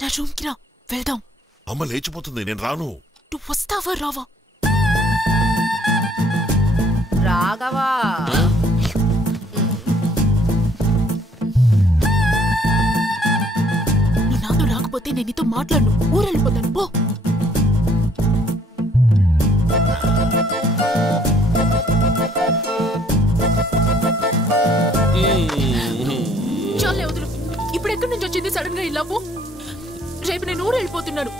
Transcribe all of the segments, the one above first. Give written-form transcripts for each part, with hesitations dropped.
నా రూమ్కి రా, వెళ్దాం. అమ్మ లేచిపోతుంది, నేను రాను. నువ్వు వస్తావా రావా? రాఘవా, నువ్వు నాతో రాకపోతే నేను నీతో మాట్లాడను, ఊరెళ్ళిపోతాను. పో. చాలే వదులు. ఇప్పుడు ఎక్కడి నుంచి వచ్చింది సడన్ గా ఇలా? రేపు నేను ఊరు వెళ్ళిపోతున్నాను.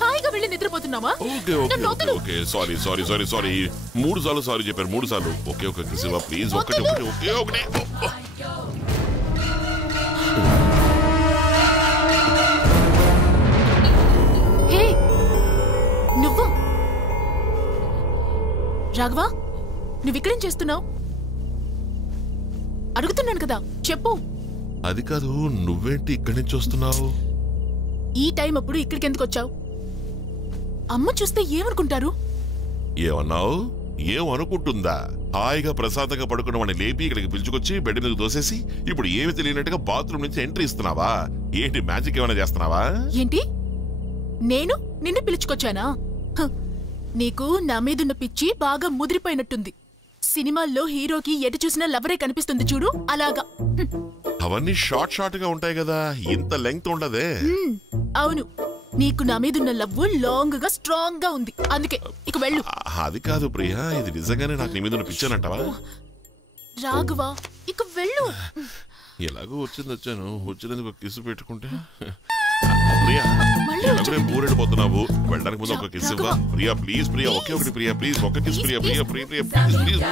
హాయిగా వెళ్ళి నిద్రపోతున్నావా? సారీ 3 సార్లు సారీ చెప్పారు, 3 సార్లు. ఓకే శివ ప్లీజ్, ఒకటి. నువ్వు రాఘవా, నువ్విక్కడేం చేస్తున్నావు? అడుగుతున్నాను కదా, చెప్పు. అది కాదు, నువ్వేంటి ఇక్కడి నుంచి వస్తున్నావు? ఈ టైం అప్పుడు ఇక్కడికి ఎందుకు వచ్చావు? అమ్మ చూస్తే ఏమనుకుంటారు? ఏమన్నావు? ఏమనుకుంటుందా? హాయిగా ప్రశాంతంగా పడుకున్న వాడిని లేపి ఇక్కడికి పిలుచుకొచ్చి బెడ్ మీద దోసేసి ఇప్పుడు ఏమి తెలియనట్టుగా బాత్రూమ్ నుంచి ఎంట్రీ ఇస్తున్నావా? ఏంటి మ్యాజిక్ ఏమైనా చేస్తున్నావా? ఏంటి? నేను నిన్ను పిలుచుకొచ్చానా? నీకు నా మీదున్న పిచ్చి బాగా ముదిరిపోయినట్టుంది. సినిమాల్లో హీరోకి ఎటు చూసినా లవరే కనిపిస్తుంది చూడు, అలాగా. అవన్నీ షార్ట్ గా ఉంటాయి కదా, ఇంత లెంగ్త్ ఉండదే. అవును, నీకు నా మీదున్న లవ్ లాంగ్ గా స్ట్రాంగ్ గా ఉంది, అందుకే ఇక వెళ్ళు. అది కాదు ప్రియా, ఇది నిజంగానే నాకు నీ మీద పిచ్చానంటావా? రాఘవా, ఇక వెళ్ళు. ఎలాగో వచ్చాను, వచ్చినందుకు కిస్ పెట్టుకుంటే. ప్రియా, ఊరెళ్ళిపోతున్నావు, వెళ్ళడానికి ముందు ఒక కిస్ ఇవ్వా? ప్రియా ప్లీజ్, ప్రియా ఒకే ఒకటి, ప్రియా ప్లీజ్, ఒక kiss, Priya Priya Priya please please.